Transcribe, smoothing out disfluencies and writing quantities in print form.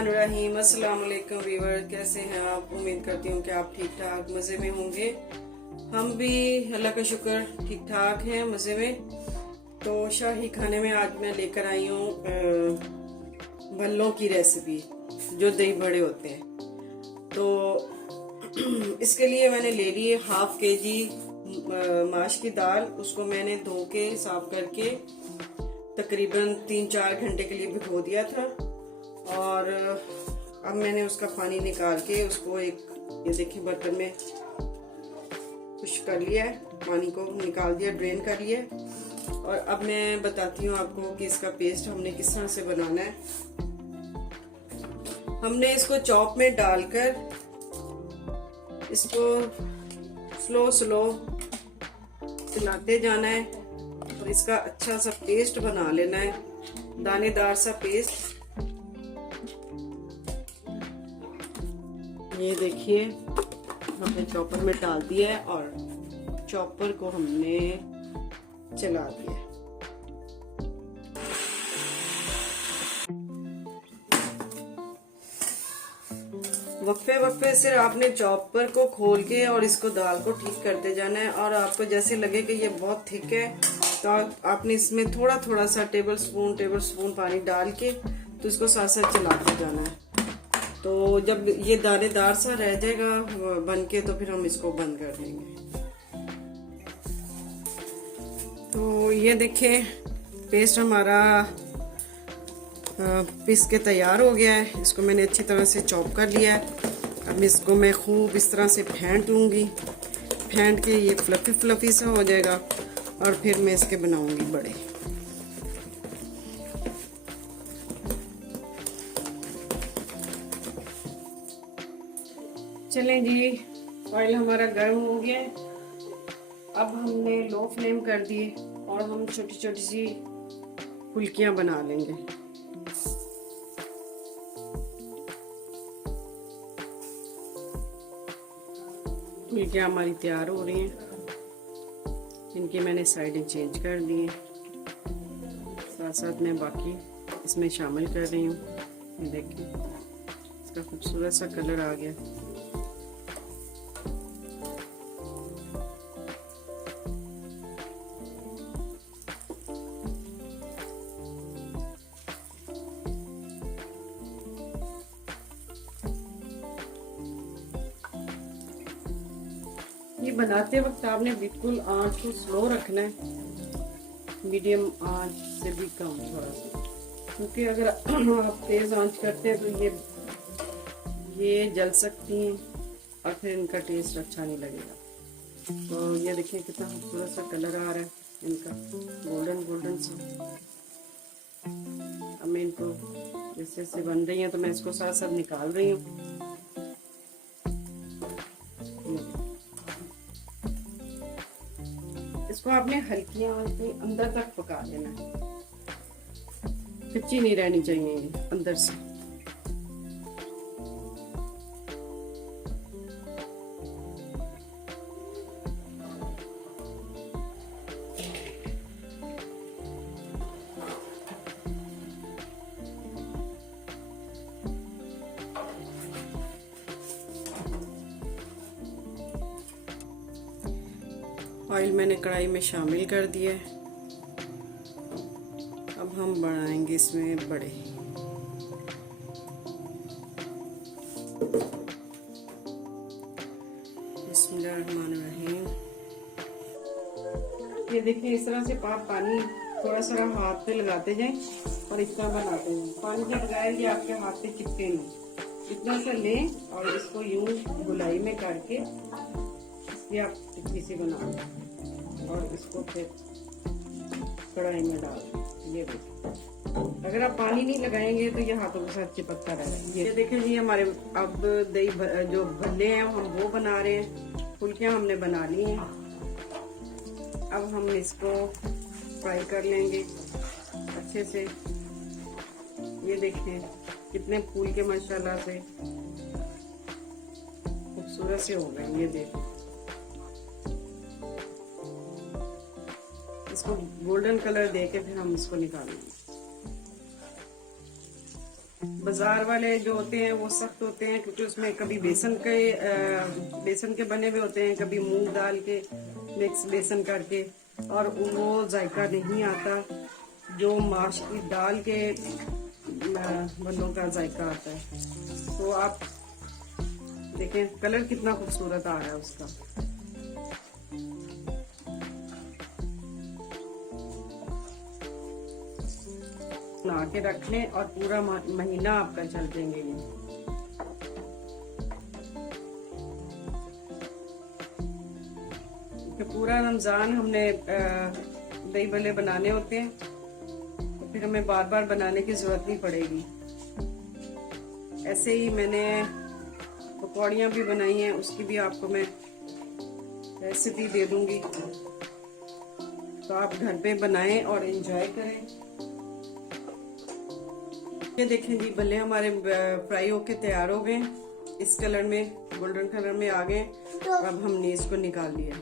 बिस्मिल्लाहिर्रहमानिर्रहीम। अस्सलाम वालेकुम व्यूअर, कैसे हैं आप? उम्मीद करती हूँ कि आप ठीक ठाक मज़े में होंगे। हम भी अल्लाह का शुक्र ठीक ठाक हैं, मज़े में। तो शाही खाने में आज मैं लेकर आई हूँ भल्लों की रेसिपी, जो दही बड़े होते हैं। तो इसके लिए मैंने ले लिए हाफ केजी माश की दाल। उसको मैंने धो के साफ करके तकरीबन 3-4 घंटे के लिए भिगो दिया था। और अब मैंने उसका पानी निकाल के उसको एक ये देखिए बर्तन में खुश्क कर लिया है, पानी को निकाल दिया, ड्रेन कर लिया। और अब मैं बताती हूँ आपको कि इसका पेस्ट हमने किस तरह से बनाना है। हमने इसको चॉप में डालकर इसको स्लो स्लो चलाते जाना है और इसका अच्छा सा पेस्ट बना लेना है, दानेदार सा पेस्ट। ये देखिए हमने चॉपर में डाल दिया है और चॉपर को हमने चला दिया है। वक्फे वक्फे से आपने चॉपर को खोल के और इसको दाल को ठीक करते जाना है। और आपको जैसे लगे कि ये बहुत थिक है तो आपने इसमें थोड़ा थोड़ा सा टेबल स्पून पानी डाल के तो इसको साथ साथ चलाते जाना है। तो जब ये दानेदार सा रह जाएगा बन के तो फिर हम इसको बंद कर देंगे। तो ये देखिए पेस्ट हमारा पीस के तैयार हो गया है। इसको मैंने अच्छी तरह से चॉप कर लिया है। अब इसको मैं खूब इस तरह से फेंट लूँगी। फेंट के ये फ्लफी सा हो जाएगा और फिर मैं इसके बनाऊंगी बड़े। चलें जी, ऑयल हमारा गर्म हो गया है। अब हमने लो फ्लेम कर दिए और हम छोटी छोटी सी फुल्कियां बना लेंगे। फुल्कियां हमारी तैयार हो रही हैं। इनकी मैंने साइडें चेंज कर दी हैं। साथ साथ मैं बाकी इसमें शामिल कर रही हूँ। ये देखिए इसका खूबसूरत सा कलर आ गया। ये बनाते वक्त आपने बिल्कुल आंच को स्लो रखना है, मीडियम आंच से भी कम थोड़ा सा, क्योंकि अगर आप तेज आंच करते हैं तो ये जल सकती हैं और फिर इनका टेस्ट अच्छा नहीं लगेगा। तो ये देखिए कितना खूबसूरत सा कलर आ रहा है इनका, गोल्डन सा। अब मैं इनको जैसे बन रही हैं तो मैं इसको साथ साथ निकाल रही हूँ। इसको आपने हल्की आंच पे अंदर तक पका लेना है, कच्ची नहीं रहनी चाहिए ये अंदर से। ऑयल मैंने कढ़ाई में शामिल कर दिया है। अब हम बनाएंगे इसमें बड़े। बिस्मिल्लाहिर्रहमानिर्रहीम। ये देखिए इस तरह से पानी थोड़ा सा हाथ पे लगाते जाएं और इस तरह बनाते हैं। पानी जब लगाएंगे आपके हाथ पे चिपके नहीं, इतना सा लें और इसको यूं गुलाई में करके ये आप टिक्की सी बना लें और इसको फिर कढ़ाई में डाल दें। ये देखिए अगर आप पानी नहीं लगाएंगे तो ये हाथों के साथ चिपकता रहेगा। ये देखिए जी हमारे अब दही जो भल्ले हैं हम वो बना रहे हैं। फुल्कियां हमने बना ली हैं। अब हम इसको फ्राई कर लेंगे अच्छे से। ये देखिए कितने फूल के माशाल्लाह से खूबसूरत से हो गए। ये देखिए इसको गोल्डन कलर दे के फिर हम इसको निकालेंगे। बाजार वाले जो होते हैं वो सख्त होते हैं, क्योंकि उसमें कभी बेसन के बने हुए होते हैं, कभी मूंग दाल के मिक्स बेसन करके, और वो जायका नहीं आता जो माश की दाल के बलों का जायका आता है। तो आप देखें कलर कितना खूबसूरत आ रहा है उसका। बना के रख लें और पूरा महीना आपका चल देंगे ये। पूरा रमजान हमने दही भल्ले बनाने होते हैं, तो फिर हमें बार बार बनाने की जरूरत नहीं पड़ेगी। ऐसे ही मैंने पकौड़ियाँ भी बनाई हैं, उसकी भी आपको मैं रेसिपी दे दूंगी, तो आप घर पे बनाएं और एंजॉय करें। ये देखें जी, भल्ले हमारे फ्राई होके तैयार हो गए, इस कलर में गोल्डन कलर में आ गए। अब हमने इसको निकाल लिया।